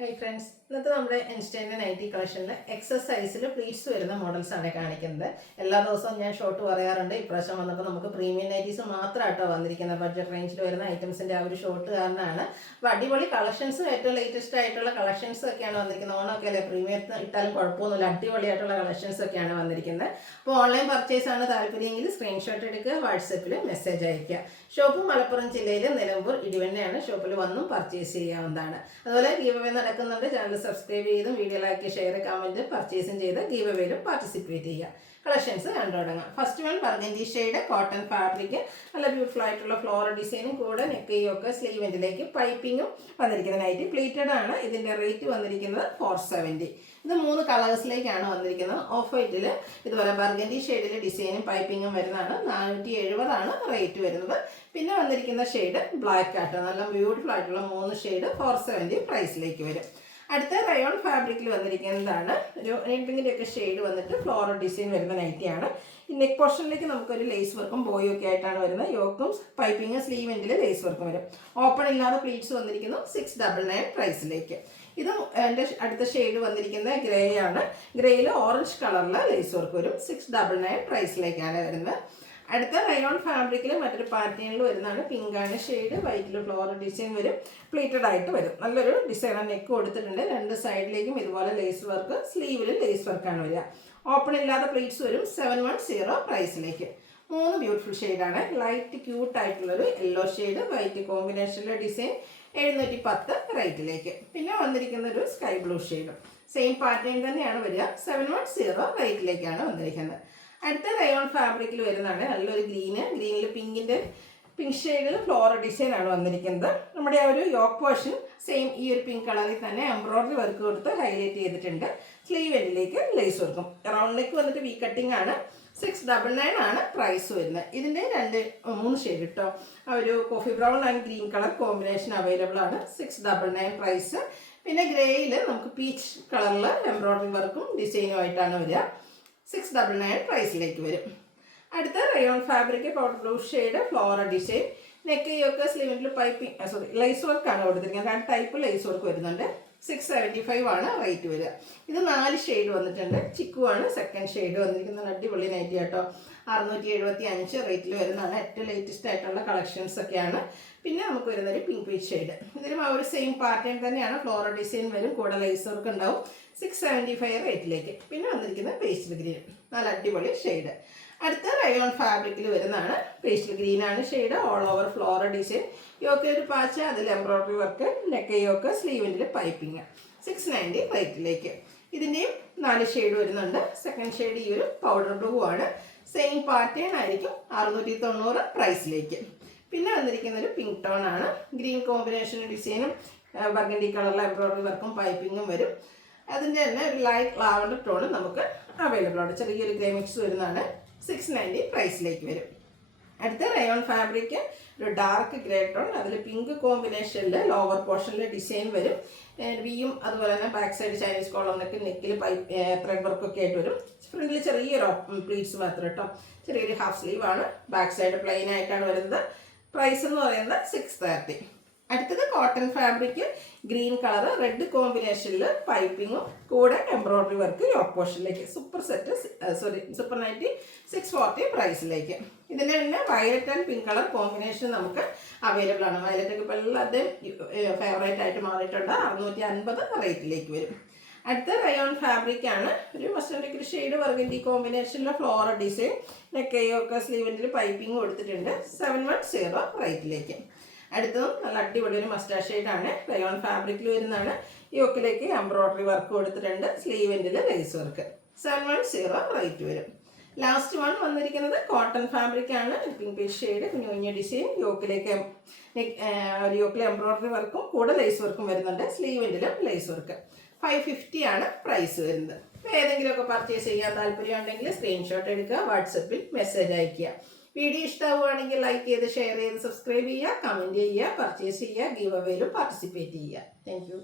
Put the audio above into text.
Hi friends, ഇന്നത്തെ നമ്മുടെ ഇൻസ്റ്റൈൻ്റെ nightie കളക്ഷനിൽ എക്സസൈസിൽ pleats വരുന്ന മോഡൽസാണ് കാണിക്കുന്നത്. എല്ലാ ദിവസവും ഞാൻ ഷോർട്ട് പറയാറുണ്ട്. ഇപ്രാവശ്യം വന്നപ്പോൾ നമുക്ക് പ്രീമിയം നൈറ്റീസ് മാത്രമായിട്ടോ വന്നിരിക്കുന്നത്. ബഡ്ജറ്റ് റേഞ്ചിൽ വരുന്ന ഐറ്റംസിൻ്റെ ആ ഒരു ഷോർട്ട് കാരണമാണ്. അപ്പോൾ അടിപൊളി കളക്ഷൻസും ഏറ്റവും ലേറ്റസ്റ്റ് ആയിട്ടുള്ള കളക്ഷൻസും ഒക്കെയാണ് വന്നിരിക്കുന്നത്. ഓണമൊക്കെ അല്ലേ, പ്രീമിയം ഇട്ടാലും കുഴപ്പമൊന്നുമില്ല, അടിപൊളിയായിട്ടുള്ള കളക്ഷൻസ് ഒക്കെയാണ് വന്നിരിക്കുന്നത്. അപ്പോൾ ഓൺലൈൻ പർച്ചേസ് ആണ് താല്പര്യമെങ്കിൽ സ്ക്രീൻഷോട്ട് എടുക്കുക, വാട്സപ്പിൽ മെസ്സേജ് അയയ്ക്കുക. ഷോപ്പ് മലപ്പുറം ജില്ലയിൽ നിലമ്പൂർ ഇടിവണ്ണയാണ്. ഷോപ്പിൽ വന്നും പർച്ചേസ് ചെയ്യാവുന്നതാണ്. അതുപോലെ ഗീവ് അവേ നടക്കുന്നുണ്ട്. ചാനൽ സബ്സ്ക്രൈബ് ചെയ്തും വീഡിയോ ലൈക്ക് ഷെയർ കമൻറ്റ് പർച്ചേസും ചെയ്ത് ഗീവ് അവേയിലും പാർട്ടിസിപ്പേറ്റ് ചെയ്യുക. കളക്ഷൻസ് കണ്ടു തുടങ്ങാം. First one burgundy shade cotton fabric, നല്ല ബ്യൂട്ടിഫുൾ ആയിട്ടുള്ള ഫ്ലോറൽ ഡിസൈനും കൂടെ നെക്കയൊക്കെ സ്ലീവെൻറ്റിലേക്ക് പൈപ്പിങ്ങും വന്നിരിക്കുന്ന നൈറ്റി പ്ലീറ്റഡ് ആണ്. ഇതിൻ്റെ റേറ്റ് വന്നിരിക്കുന്നത് 470. ഇത് 3 കളേഴ്സിലേക്കാണ് വന്നിരിക്കുന്നത്. ഓഫ് വൈറ്റിൽ ഇതുപോലെ ബർഗൻഡി ഷെയ്ഡിൽ ഡിസൈനും പൈപ്പിങ്ങും വരുന്നതാണ്. 470 റേറ്റ് വരുന്നത്. പിന്നെ വന്നിരിക്കുന്ന ഷെയ്ഡ് ബ്ലാക്ക് ആട്ടോ, നല്ല ബ്യൂട്ടിഫുൾ ആയിട്ടുള്ള 3 ഷെയ്ഡ് 470 പ്രൈസിലേക്ക് വരും. അടുത്ത റയോൺ ഫാബ്രിക്കിൽ വന്നിരിക്കുന്നതാണ്. ഒരു പിങ്കിൻ്റെ ഒക്കെ ഷെയ്ഡ് വന്നിട്ട് ഫ്ലോറൽ ഡിസൈൻ വരുന്ന നൈറ്റിയാണ്. ഈ നെക്ക് പോർഷനിലേക്ക് നമുക്കൊരു ലേസ് വർക്കും ബോയും ഒക്കെ ആയിട്ടാണ് വരുന്നത്. യോക്കും പൈപ്പിങ് സ്ലീവെൻറ്റിൽ ലേസ് വർക്കും വരും. ഓപ്പൺ ഇല്ലാതെ പ്ലീറ്റ്സ് വന്നിരിക്കുന്നു 699 പ്രൈസിലേക്ക്. ഇതും എൻ്റെ അടുത്ത ഷെയ്ഡ് വന്നിരിക്കുന്നത് ഗ്രേ ആണ്. ഗ്രേയിൽ ഓറഞ്ച് കളറിൽ ലേസ് വർക്ക് വരും. 699 പ്രൈസിലേക്കാണ് വരുന്നത്. അടുത്ത റയോൺ ഫാബ്രിക്കിൽ മറ്റൊരു പാറ്റേണിൽ വരുന്നതാണ്. പിങ്കാണ് ഷെയ്ഡ്, വൈറ്റിൽ ഫ്ലോറൽ ഡിസൈൻ വരും. പ്ലീറ്റഡ് ആയിട്ട് വരും. നല്ലൊരു ഡിസൈനർ നെക്ക് കൊടുത്തിട്ടുണ്ട്. 2 സൈഡിലേക്കും ഇതുപോലെ ലേസ് വർക്ക്, സ്ലീവിൽ ലേസ് വർക്കാണ് വരിക. ഓപ്പൺ ഇല്ലാത്ത പ്ലീറ്റ്സ് വരും. 710 പ്രൈസിലേക്ക്. 3 ബ്യൂട്ടിഫുൾ ഷെയ്ഡാണ്. ലൈറ്റ് ക്യൂട്ടായിട്ടുള്ളൊരു യെല്ലോ ഷെയ്ഡ്, വൈറ്റ് കോമ്പിനേഷനിലെ ഡിസൈൻ 710 റേറ്റിലേക്ക്. പിന്നെ വന്നിരിക്കുന്നൊരു സ്കൈ ബ്ലൂ ഷെയ്ഡും സെയിം പാറ്റേൺ തന്നെയാണ് വരിക. 710 റേറ്റിലേക്കാണ് വന്നിരിക്കുന്നത്. അടുത്ത റയോൺ ഫാബ്രിക്കിൽ വരുന്നതാണ് നല്ലൊരു ഗ്രീനിൽ പിങ്ക് ഷെയ്ഡിൽ ഫ്ലോറൽ ഡിസൈൻ ആണ് വന്നിരിക്കുന്നത്. നമ്മുടെ ആ ഒരു യോക്ക് പോർഷൻ സെയിം ഈ ഒരു പിങ്ക് കളറിൽ തന്നെ എംബ്രോയിഡറി വർക്ക് കൊടുത്ത് ഹൈലൈറ്റ് ചെയ്തിട്ടുണ്ട്. സ്ലീവ് എൻഡിലേക്ക് ലേസ് വർക്കും. റൗണ്ട് നെക്ക് വന്നിട്ട് വി കട്ടിംഗ് ആണ്. 699 ആണ് പ്രൈസ് വരുന്നത്. ഇതിൻ്റെ 3 ഷെയ്ഡ് കേട്ടോ. ആ ഒരു coffee brown and green colour combination available ആണ്. 699 പ്രൈസ്. പിന്നെ ഗ്രേയിൽ നമുക്ക് പീച്ച് കളറിൽ എംബ്രോയിഡറി വർക്കും ഡിസൈനും ആയിട്ടാണ് വരിക. 699 പ്രൈസിലേക്ക് വരും. അടുത്ത rayon fabric powder blue shade floral design, നെക്കയൊക്കെ സ്ലീവിൽ പൈപ്പിംഗ് ലേസ് വർക്കാണ് കൊടുത്തിരിക്കുന്നത്. 2 ടൈപ്പ് ലേസ് വർക്ക് വരുന്നുണ്ട്. 675 ആണ് റേറ്റ് വരിക. ഇത് 4 ഷെയ്ഡ് വന്നിട്ടുണ്ട്. ചിക്കു ആണ് സെക്കൻഡ് ഷെയ്ഡ് വന്നിരിക്കുന്നത്. അടിപൊളി നൈറ്റി കേട്ടോ. 675 റേറ്റിൽ വരുന്നതാണ്. ഏറ്റവും ലേറ്റസ്റ്റ് ആയിട്ടുള്ള കളക്ഷൻസ് ഒക്കെയാണ്. പിന്നെ നമുക്ക് വരുന്നൊരു പിങ്ക് പീച്ച് ഷെയ്ഡ്. ഇതിലും ആ ഒരു സെയിം പാറ്റേൺ തന്നെയാണ്. ഫ്ലോറൽ ഡിസൈൻ വരും, കൂടെ ലേസ് വർക്ക് ഉണ്ടാവും. 675 റേറ്റിലേക്ക്. പിന്നെ വന്നിരിക്കുന്നത് പേസ്റ്റൽ ഗ്രീൻ, നല്ല അടിപൊളി ഷെയ്ഡ്. അടുത്ത റയോൺ ഫാബ്രിക്കിൽ വരുന്നതാണ്. പേസ്റ്റൽ ഗ്രീൻ ആണ് shade. All over floral design, yoke ഒരു പാച്ച, അതിൽ എംബ്രോയിഡറി വർക്ക്, നെക്ക് യോക്ക്, സ്ലീവിൻ്റെ പൈപ്പിംഗ്. 690 റേറ്റിലേക്ക്. ഇതിൻ്റെയും 4 ഷെയ്ഡ് വരുന്നുണ്ട്. സെക്കൻഡ് ഷെയ്ഡ് ഈ ഒരു പൗഡർ ബ്ലൂ ആണ്. സെയിം പാറ്റേൺ ആയിരിക്കും. 690 പ്രൈസിലേക്ക്. പിന്നെ വന്നിരിക്കുന്ന ഒരു പിങ്ക് ടോൺ ആണ്. ഗ്രീൻ കോമ്പിനേഷൻ ഡിസൈനും ബർഗൻഡി കളറിലെ എംബ്രോയിഡറി വർക്കും പൈപ്പിങ്ങും വരും. അതിൻ്റെ തന്നെ ഒരു ലൈറ്റ് ലാവൻഡർ ടോണും നമുക്ക് അവൈലബിൾ ആണ്. ചെറിയൊരു ഗ്രേ മിക്സ് വരുന്നതാണ്. 690 പ്രൈസിലേക്ക് വരും. അടുത്ത റയോൺ ഫാബ്രിക് ഒരു ഡാർക്ക് ഗ്രേ ടോൺ, അതിൽ പിങ്ക് കോമ്പിനേഷനിൽ ലോവർ പോർഷനിൽ ഡിസൈൻ വരും. വിയും അതുപോലെ തന്നെ ബാക്ക് സൈഡ് ചൈനീസ് കോളർ നെക്കിൽ ത്രെഡ് വർക്കൊക്കെ ആയിട്ട് വരും. ഫ്രണ്ടിൽ ചെറിയൊരു പ്ലീറ്റ്സ് മാത്രം കേട്ടോ. ചെറിയൊരു ഹാഫ് സ്ലീവ് ആണ്. ബാക്ക് സൈഡ് പ്ലെയിൻ ആയിട്ടാണ് വരുന്നത്. പ്രൈസ് എന്ന് പറയുന്നത് 630. അടുത്തത് cotton fabric green colour red കോമ്പിനേഷനിൽ പൈപ്പിങ്ങും കൂടെ എംബ്രോയിഡറി വർക്ക് യോക്ക് പോർഷനിലേക്ക്. സൂപ്പർ നൈറ്റി 640 പ്രൈസിലേക്ക്. ഇതിൻ്റെ തന്നെ violet and pink colour combination നമുക്ക് അവൈലബിൾ ആണ്. വയലറ്റ് ഒക്കെ ഇപ്പോൾ എല്ലാവരുടെയും ഫേവറേറ്റ് ആയിട്ട് മാറിയിട്ടുണ്ട്. 650 റേറ്റിലേക്ക് വരും. അടുത്ത റയോൺ ഫാബ്രിക് ആണ്. ഒരു മസ്റ്റർഡ് ഷെയ്ഡ് ബർഗൻഡി കോമ്പിനേഷനിലെ ഫ്ലോറൽ ഡിസൈൻ, നെക്കയൊക്കെ സ്ലീവിൻ്റെ പൈപ്പിംഗ് കൊടുത്തിട്ടുണ്ട്. 710 റേറ്റിലേക്ക്. അടുത്തതും നല്ല അടിപൊളി ഒരു മസ്റ്റാർഡ് ഷെയ്ഡാണ്. റയോൺ ഫാബ്രിക്കിൽ വരുന്നതാണ്. യോക്കിലേക്ക് എംബ്രോയിഡറി വർക്ക് കൊടുത്തിട്ടുണ്ട്. സ്ലീവെൻറ്റിൽ ലേസ് വർക്ക്. 710 റേറ്റ് വരും. ലാസ്റ്റ് വൺ വന്നിരിക്കുന്നത് കോട്ടൺ ഫാബ്രിക് ആണ്. പിങ്ക് പീച്ച് ഷെയ്ഡ്, കുഞ്ഞു ഡിസൈൻ, യോക്കിൽ എംബ്രോയിഡറി വർക്കും കൂടെ ലേസ് വർക്കും വരുന്നുണ്ട്. സ്ലീവെൻറ്റിലും ലേസ് വർക്ക്. 550 ആണ് പ്രൈസ് വരുന്നത്. ഏതെങ്കിലുമൊക്കെ പർച്ചേസ് ചെയ്യാൻ താല്പര്യമുണ്ടെങ്കിൽ സ്ക്രീൻഷോട്ട് എടുക്കുക, വാട്സപ്പിൽ മെസ്സേജ് അയയ്ക്കുക. വീഡിയോ ഇഷ്ടമാവുകയാണെങ്കിൽ ലൈക്ക് ചെയ്ത് ഷെയർ ചെയ്ത് സബ്സ്ക്രൈബ് ചെയ്യുക, കമൻറ്റ് ചെയ്യുക, പർച്ചേസ് ചെയ്യുക, ഗീവ് അവേയിലും പാർട്ടിസിപ്പേറ്റ് ചെയ്യുക. Thank you.